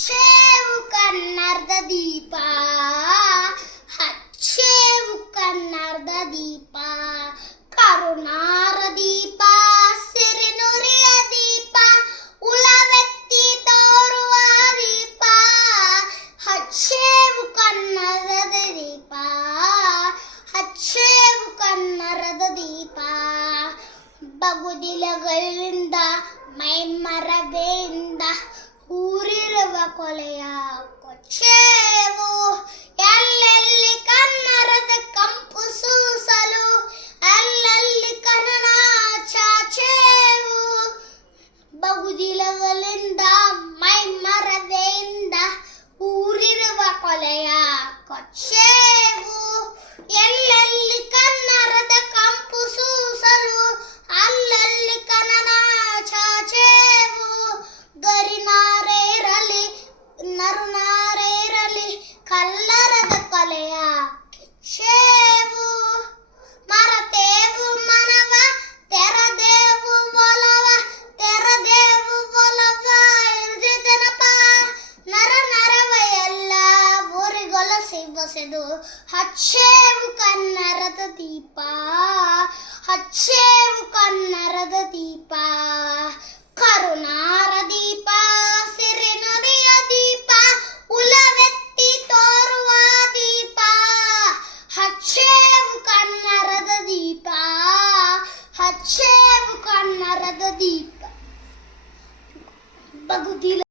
ಹಚ್ಚೇವು ಕನ್ನಡದ ದೀಪ, ಹಚ್ಚೇವು ಕನ್ನಡದ ದೀಪ, ಕರುಣಾರ ದೀಪ, ಸಿರಿನುರಿಯ ದೀಪ, ಉಳವೆತ್ತಿ ತೋರುವ ದೀಪ. ಹಚ್ಚೇವು ಕನ್ನಡದ ದೀಪ, ಹಚ್ಚೇವು ಕನ್ನಡದ ದೀಪ. ಬಗುದಿಲಗಳಿಂದ ಮೈಮರವೆಯಿಂದ ಊರಿರುವ ಕೊಲೆಯ ಕೊಚ್ಚೇವು. ಎಲ್ಲೆಲ್ಲಿ ಕನ್ನಡದ ಕಂಪು ಸೂಸಲು, ಅಲ್ಲಲ್ಲಿ ಕನ್ನಡ ಚಾಚೇವು. ಬಗುದಿಲಗಳಿಂದ ಮೈಮರವೆಯಿಂದ ಊರಿರುವ ಕೊಲೆಯ ಕೊಚ್ಚೇವು. ಎಲ್ಲೆಲ್ಲಿ ಕನ್ನಡದ ಕಂಪು ಸೂಸಲು, ಅಲ್ಲಲ್ಲಿ ಕನ್ನಡ ಚಾಚೇವು. ಗರಿನಾರೇರಲಿ ನರುನಾರೇರಲಿ ಕಲ್ಲರದ ಕೊಲೆಯ ಕಿಚ್ಚೇವು. ಮರತೇವು ಮನವ ತೆರದೇವು ಒಲವ, ತೆರದೇವು ಒಲವ ಇರ್ದಿದನಪ. ನರ ನರವ ಎಲ್ಲ ಊರಿಗೊಲಸಿ ಬಸೆದು ಹಚ್ಚೇವು ಕನ್ನಡದ ದೀಪ, ಹಚ್ಚೇವು ಕನ್ನಡದ ದೀಪ.